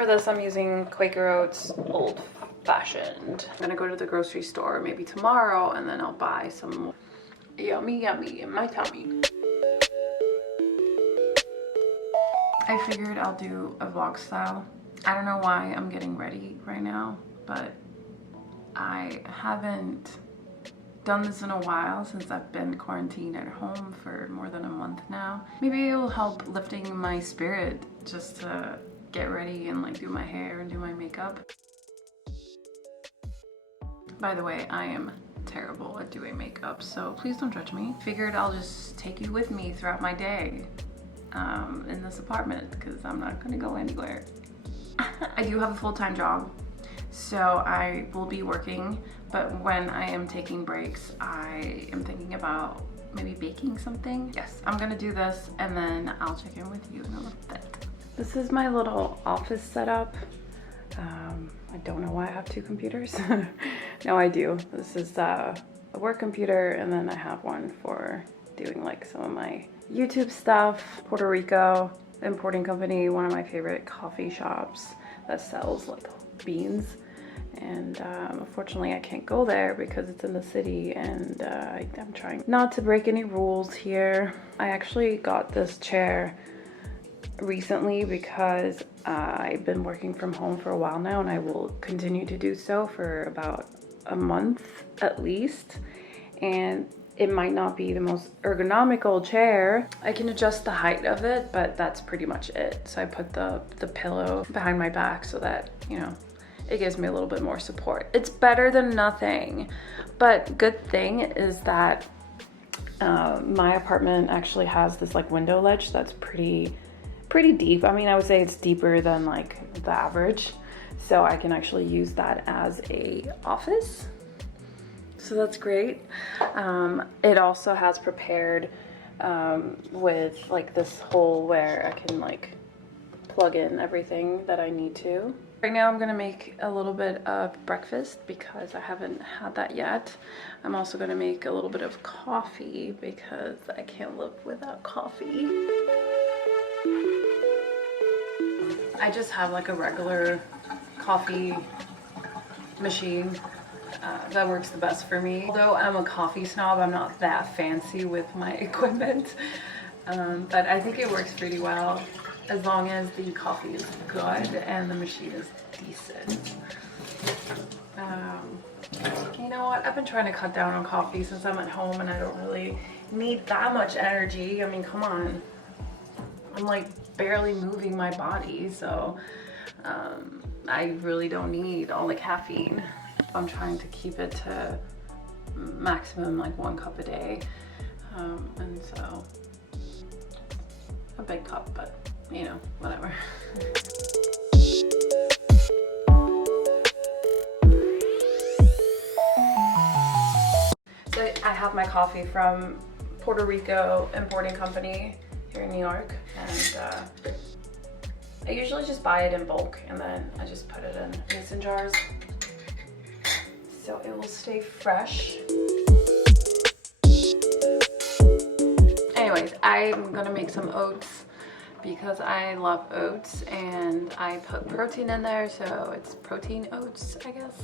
For this, I'm using Quaker Oats Old Fashioned. I'm gonna go to the grocery store maybe tomorrow, and then I'll buy some yummy in my tummy. I figured I'll do a vlog style. I don't know why I'm getting ready right now, but I haven't done this in a while since I've been quarantined at home for more than a month now. Maybe it'll help lifting my spirit just to get ready and like do my hair and do my makeup. By the way, I am terrible at doing makeup, so please don't judge me. Figured I'll just take you with me throughout my day in this apartment because I'm not gonna go anywhere. I do have a full-time job, so I will be working, but when I am taking breaks, I am thinking about maybe baking something. Yes, I'm gonna do this and then I'll check in with you in a little bit. This is my little office setup. I don't know why I have two computers. No, I do. This is a work computer, and then I have one for doing like some of my YouTube stuff. Puerto Rico importing company, one of my favorite coffee shops that sells like beans. And unfortunately I can't go there because it's in the city, and I'm trying not to break any rules here. I actually got this chair recently because I've been working from home for a while now, and I will continue to do so for about a month at least. And it might not be the most ergonomical chair. I can adjust the height of it, but that's pretty much it. So I put the pillow behind my back so that, you know, it gives me a little bit more support. It's better than nothing. But good thing is that my apartment actually has this like window ledge that's pretty deep. I mean, I would say it's deeper than like the average. So I can actually use that as a office. So that's great. It also has prepared with like this hole where I can like plug in everything that I need to. Right now I'm gonna make a little bit of breakfast because I haven't had that yet. I'm also gonna make a little bit of coffee because I can't live without coffee. I just have like a regular coffee machine that works the best for me. Although I'm a coffee snob, I'm not that fancy with my equipment, but I think it works pretty well as long as the coffee is good and the machine is decent. You know what? I've been trying to cut down on coffee since I'm at home, and I don't really need that much energy. I mean, come on. I'm like barely moving my body, so I really don't need all the caffeine. I'm trying to keep it to maximum like 1 cup a day, and so a big cup, but you know, whatever. So I have my coffee from Puerto Rico importing company here in New York, and I usually just buy it in bulk, and then I just put it in mason jars so it will stay fresh. Anyways, I'm gonna make some oats because I love oats, and I put protein in there, so it's protein oats, I guess.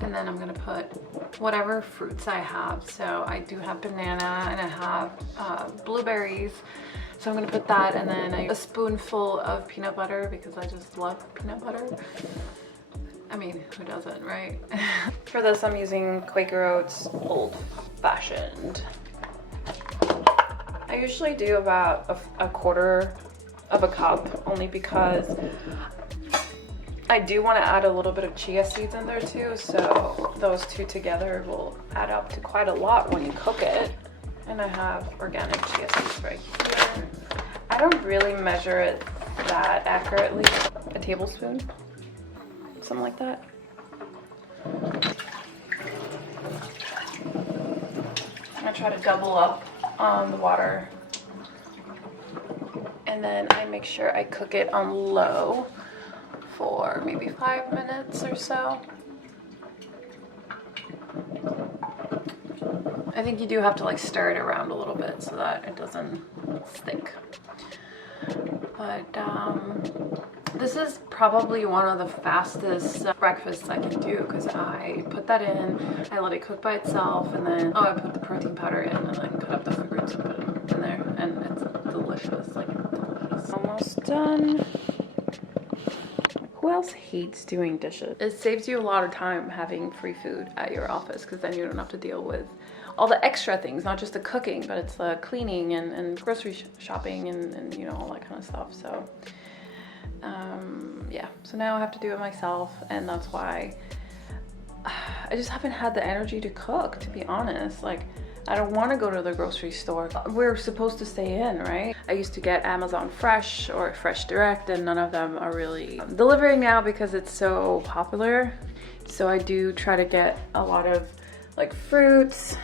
And then I'm gonna put whatever fruits I have. So I do have banana, and I have blueberries. So I'm gonna put that, and then a spoonful of peanut butter because I just love peanut butter. I mean, who doesn't, right? For this, I'm using Quaker Oats Old Fashioned. I usually do about a quarter of a cup, only because I do want to add a little bit of chia seeds in there too, so those two together will add up to quite a lot when you cook it. And I have organic chia seeds right here. I don't really measure it that accurately. A tablespoon, something like that. I try to double up on the water, and then I make sure I cook it on low for maybe 5 minutes or so. I think you do have to like stir it around a little bit so that it doesn't stick. But this is probably one of the fastest breakfasts I can do because I put that in, I let it cook by itself, and then I put the protein powder in and then cut up the fruits and put them in there, and it's delicious, like delicious. Almost done. Who else hates doing dishes? It saves you a lot of time having free food at your office because then you don't have to deal with all the extra things, not just the cooking, but it's the cleaning and grocery shopping and you know, all that kind of stuff. So yeah, so now I have to do it myself, and that's why I just haven't had the energy to cook, to be honest. Like, I don't want to go to the grocery store. We're supposed to stay in, right? I used to get Amazon Fresh or Fresh Direct, and none of them are really delivering now because it's so popular. So I do try to get a lot of like fruits,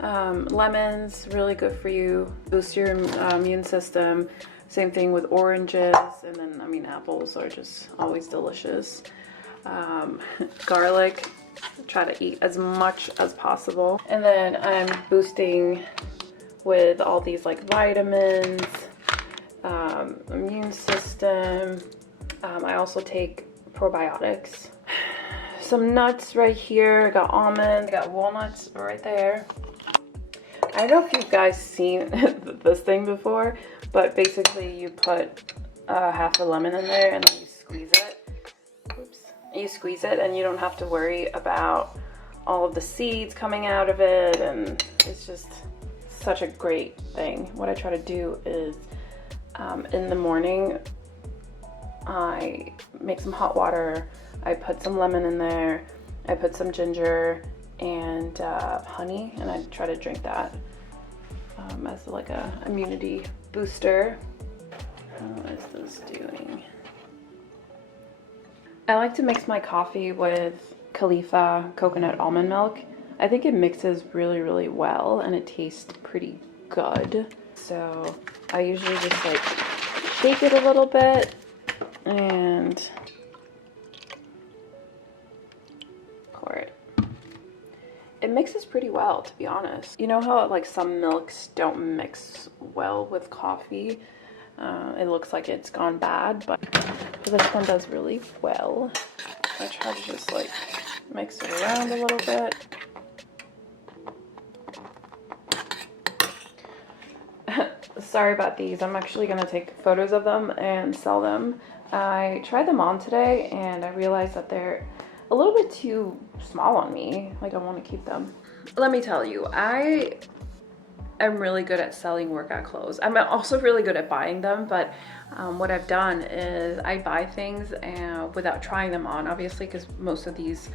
lemons, really good for you, boost your immune system. Same thing with oranges, and then I mean apples are just always delicious. Garlic, try to eat as much as possible. And then I'm boosting with all these like vitamins, immune system. I also take probiotics. Some nuts right here. I got almonds, I got walnuts right there. I don't know if you guys seen this thing before, but basically you put half a lemon in there and then you squeeze it. Oops. You squeeze it and you don't have to worry about all of the seeds coming out of it, and it's just such a great thing. What I try to do is in the morning I make some hot water, I put some lemon in there, I put some ginger and honey, and I try to drink that as like a immunity booster. How is this doing? I like to mix my coffee with Khalifa coconut almond milk. I think it mixes really, really well and it tastes pretty good. So I usually just like shake it a little bit and pour it. It mixes pretty well, to be honest. You know how like some milks don't mix well with coffee? It looks like it's gone bad, but this one does really well. I try to just like mix it around a little bit. Sorry about these. I'm actually gonna take photos of them and sell them. I tried them on today and I realized that they're a little bit too small on me. Like, I want to keep them. Let me tell you, I am really good at selling workout clothes. I'm also really good at buying them, but what I've done is I buy things without trying them on, obviously, because most of these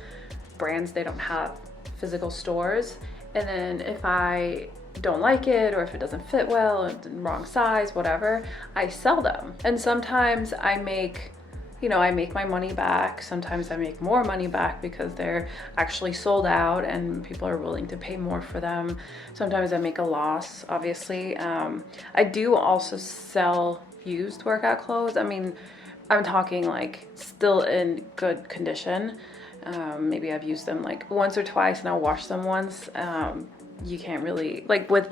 brands, they don't have physical stores. And then if I don't like it, or if it doesn't fit well, it's in wrong size, whatever, I sell them. And sometimes I make, you know, I make my money back. Sometimes I make more money back because they're actually sold out and people are willing to pay more for them. Sometimes I make a loss, obviously. I do also sell used workout clothes. I mean, I'm talking like still in good condition. Maybe I've used them like once or twice and I'll wash them once. You can't really, like with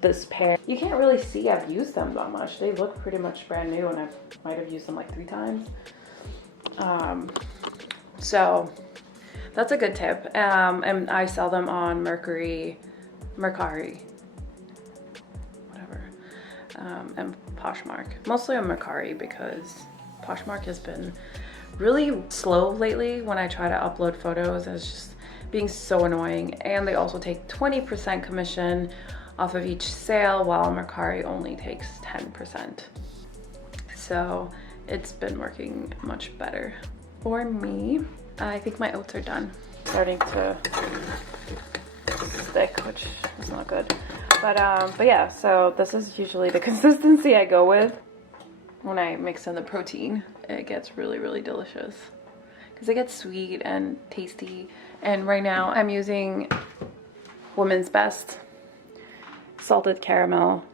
this pair, you can't really see I've used them that much. They look pretty much brand new and I might have used them like 3 times. So that's a good tip. And I sell them on Mercari, whatever, and Poshmark. Mostly on Mercari because Poshmark has been really slow lately when I try to upload photos. It's just being so annoying. And they also take 20% commission off of each sale, while Mercari only takes 10%. So it's been working much better for me. I think my oats are done. Starting to stick, which is not good. But yeah, so this is usually the consistency I go with when I mix in the protein. It gets really, really delicious because it gets sweet and tasty. And right now I'm using Women's Best salted caramel.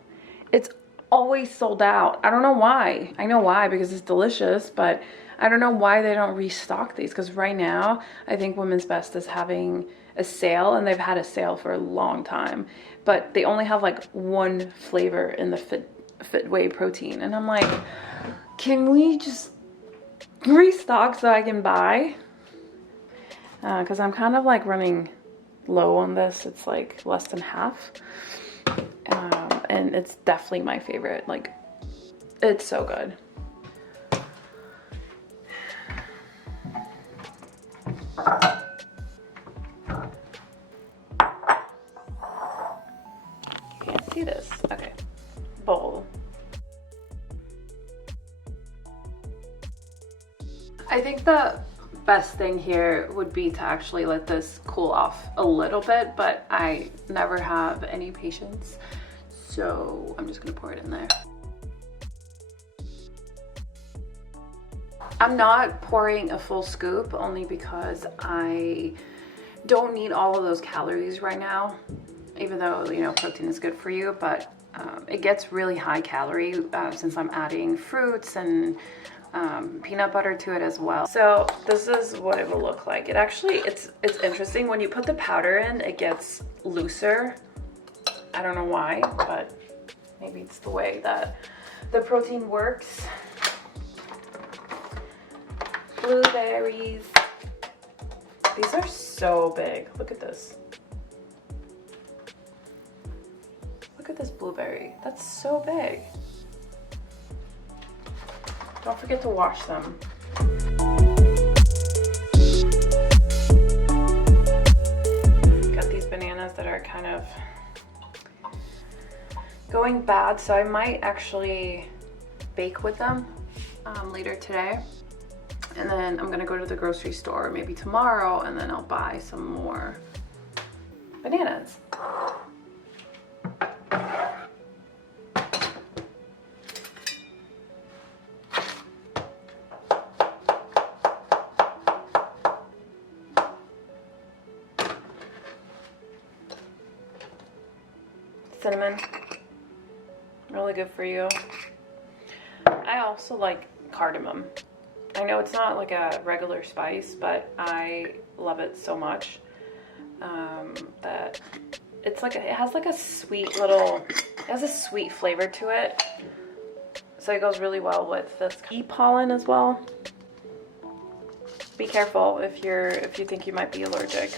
It's always sold out. I don't know why. I know why, because it's delicious, but I don't know why they don't restock these, because right now I think Women's Best is having a sale, and they've had a sale for a long time, but they only have like one flavor in the fit whey protein. And I'm like, can we just restock so I can buy? Because I'm kind of like running low on this. It's like less than half. And it's definitely my favorite. Like, it's so good. Can't see this. Okay. Bowl. I think the best thing here would be to actually let this cool off a little bit, but I never have any patience, so I'm just gonna pour it in there. I'm not pouring a full scoop only because I don't need all of those calories right now, even though, you know, protein is good for you, but it gets really high calorie since I'm adding fruits and peanut butter to it as well. So this is what it will look like. It actually, it's interesting. When you put the powder in, it gets looser. I don't know why, but maybe it's the way that the protein works. Blueberries. These are so big. Look at this. Look at this blueberry. That's so big. Don't forget to wash them. Got these bananas that are kind of going bad, so I might actually bake with them later today. And then I'm gonna go to the grocery store maybe tomorrow, and then I'll buy some more bananas. Cinnamon, really good for you. I also like cardamom. I know it's not like a regular spice, but I love it so much that it's like, it has like a sweet little, it has a sweet flavor to it. So it goes really well with this bee pollen as well. Be careful if you think you might be allergic,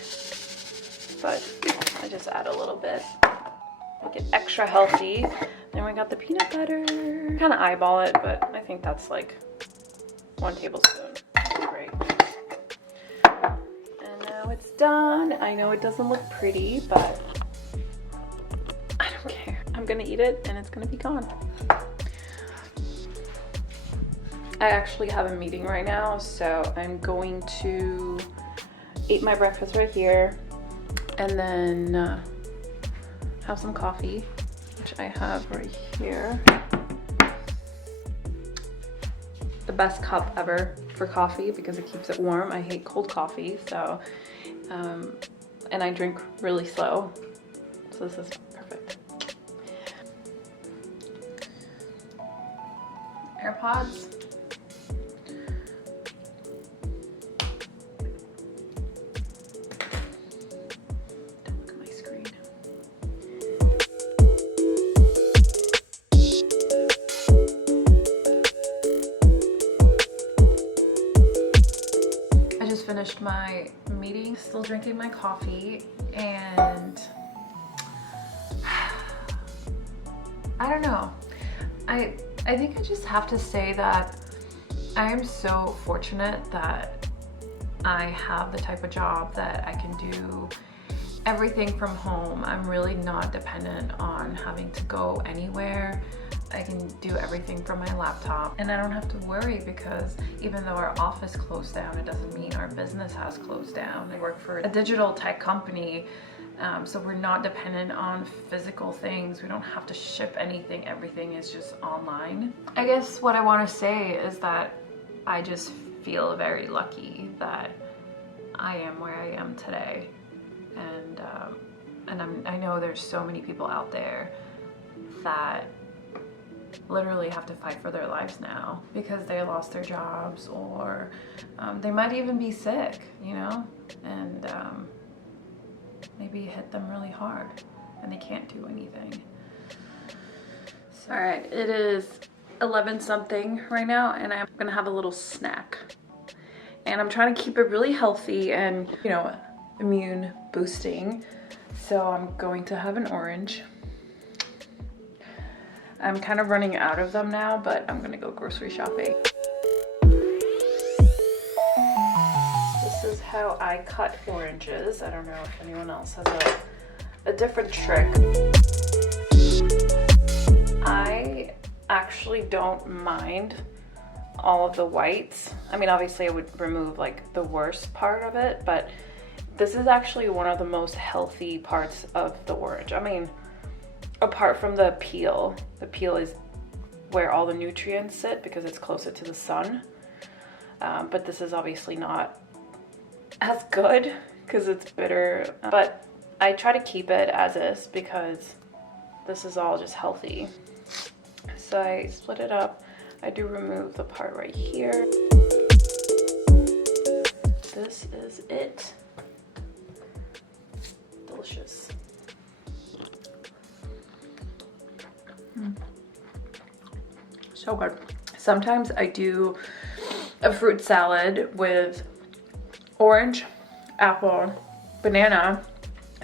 but I just add a little bit. Make it extra healthy. Then we got the peanut butter. Kind of eyeball it, but I think that's like 1 tablespoon. That's great. And now it's done. I know it doesn't look pretty, but I don't care. I'm gonna eat it and it's gonna be gone. I actually have a meeting right now, so I'm going to eat my breakfast right here and then have some coffee, which I have right here. The best cup ever for coffee because it keeps it warm. I hate cold coffee, so and I drink really slow, so this is perfect. AirPods. Don't look at my screen. Finished my meeting, still drinking my coffee, and I don't know. I think I just have to say that I am so fortunate that I have the type of job that I can do everything from home. I'm really not dependent on having to go anywhere. I can do everything from my laptop, and I don't have to worry because even though our office closed down, it doesn't mean our business has closed down. I work for a digital tech company, so we're not dependent on physical things. We don't have to ship anything. Everything is just online. I guess what I want to say is that I just feel very lucky that I am where I am today, and I know there's so many people out there that literally have to fight for their lives now because they lost their jobs, or they might even be sick, you know, and maybe it hit them really hard and they can't do anything. All right, it is 11 something right now, and I'm gonna have a little snack. And I'm trying to keep it really healthy and, you know, immune boosting. So I'm going to have an orange. I'm kind of running out of them now, but I'm gonna go grocery shopping. This is how I cut oranges. I don't know if anyone else has a different trick. I actually don't mind all of the whites. I mean, obviously I would remove like the worst part of it, but this is actually one of the most healthy parts of the orange. I mean, apart from the peel is where all the nutrients sit because it's closer to the sun. But this is obviously not as good because it's bitter, but I try to keep it as is because this is all just healthy. So I split it up. I do remove the part right here. This is it. Delicious. So good. Sometimes I do a fruit salad with orange, apple, banana,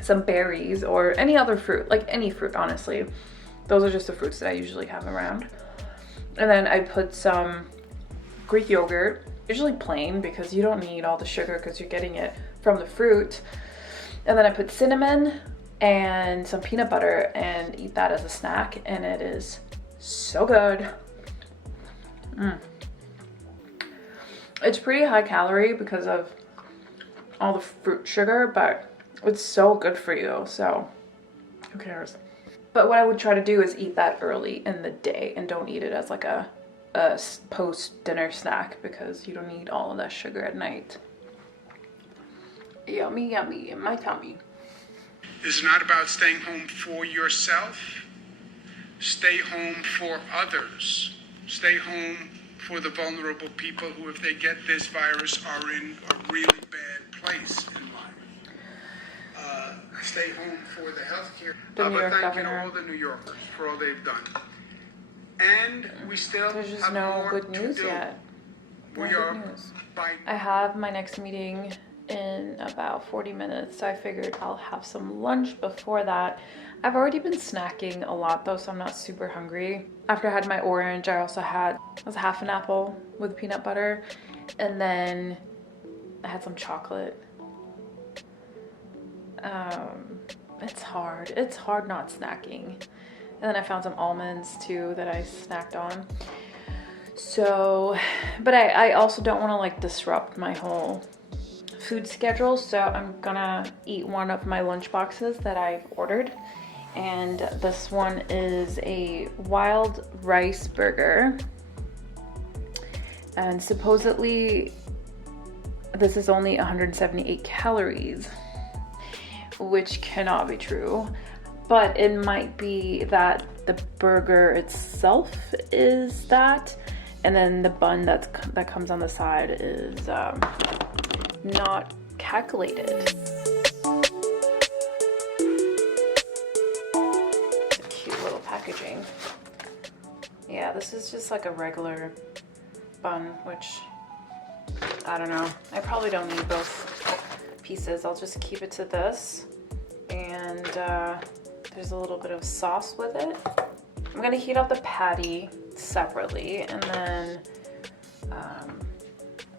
some berries, or any other fruit, like any fruit, honestly. Those are just the fruits that I usually have around. And then I put some Greek yogurt, usually plain because you don't need all the sugar because you're getting it from the fruit. And then I put cinnamon and some peanut butter and eat that as a snack, and it is so good. It's pretty high calorie because of all the fruit sugar, but it's so good for you, so who cares? But what I would try to do is eat that early in the day and don't eat it as like a post-dinner snack because you don't need all of that sugar at night. Yummy, yummy in my tummy. This is not about staying home for yourself. Stay home for others. Stay home for the vulnerable people who, if they get this virus, are in a really bad place in life. Stay home for the healthcare. The New York but thank governor. you to all the New Yorkers for all they've done. And we still There's just have no more good news to do. yet. We No are good news. fighting. I have my next meeting in about 40 minutes, so I figured I'll have some lunch before that. I've already been snacking a lot though, so I'm not super hungry. After I had my orange, I also had half an apple with peanut butter, and then I had some chocolate. It's hard not snacking. And then I found some almonds too that I snacked on. So, but I also don't want to like disrupt my whole food schedule, so I'm gonna eat one of my lunch boxes that I've ordered. And this one is a wild rice burger. And supposedly this is only 178 calories, which cannot be true. But it might be that the burger itself is that, and then the bun that comes on the side is not calculated. Cute little packaging. Yeah, this is just like a regular bun, which I don't know. I probably don't need both pieces. I'll just keep it to this. And there's a little bit of sauce with it. I'm gonna heat up the patty separately, and then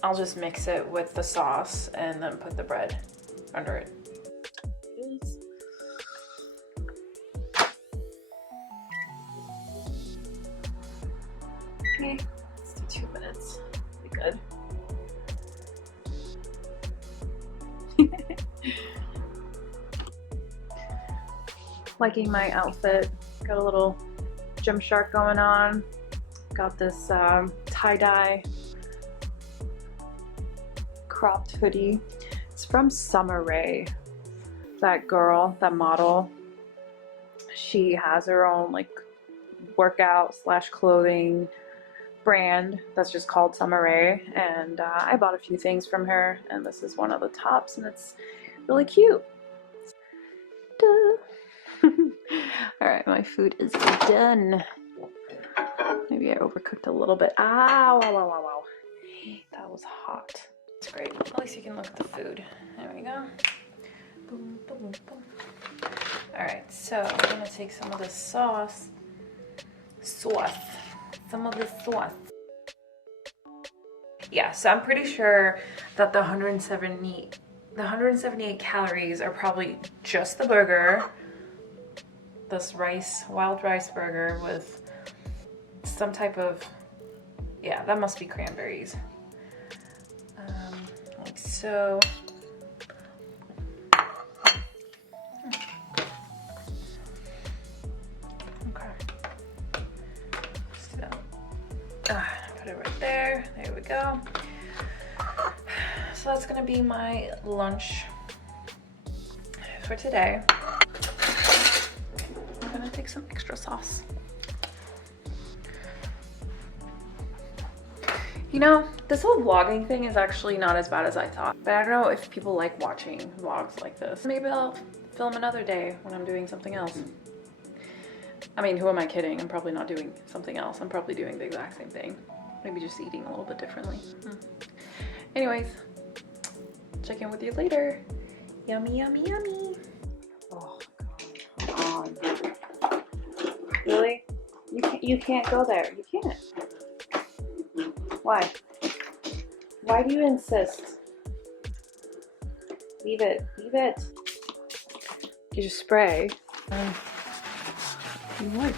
I'll just mix it with the sauce and then put the bread under it. Okay, let's do 2 minutes. Be good. Liking my outfit. Got a little Gymshark going on. Got this tie-dye cropped hoodie. It's from Summer Rae. That girl, that model, she has her own like workout / clothing brand that's just called Summer Rae, and I bought a few things from her, and this is one of the tops, and it's really cute. Duh. All right, my food is done. Maybe I overcooked a little bit. Ow, ow, ow, ow, ow. That was hot. It's great. At least you can look at the food. There we go. Boom, boom, boom. Alright, so I'm gonna take some of the sauce. Some of the sauce. Yeah, so I'm pretty sure that the 178 calories are probably just the burger. This wild rice burger with some type of, yeah, that must be cranberries. Like so. Okay. So, put it right there. There we go. So that's gonna be my lunch for today. I'm gonna take some extra sauce. You know, this whole vlogging thing is actually not as bad as I thought. But I don't know if people like watching vlogs like this. Maybe I'll film another day when I'm doing something else. I mean, who am I kidding? I'm probably not doing something else. I'm probably doing the exact same thing. Maybe just eating a little bit differently. Anyways, check in with you later. Yummy, yummy, yummy. Oh, come on. Really? You can't go there. You can't. Why? Why do you insist? Leave it. Leave it. You just spray. You work.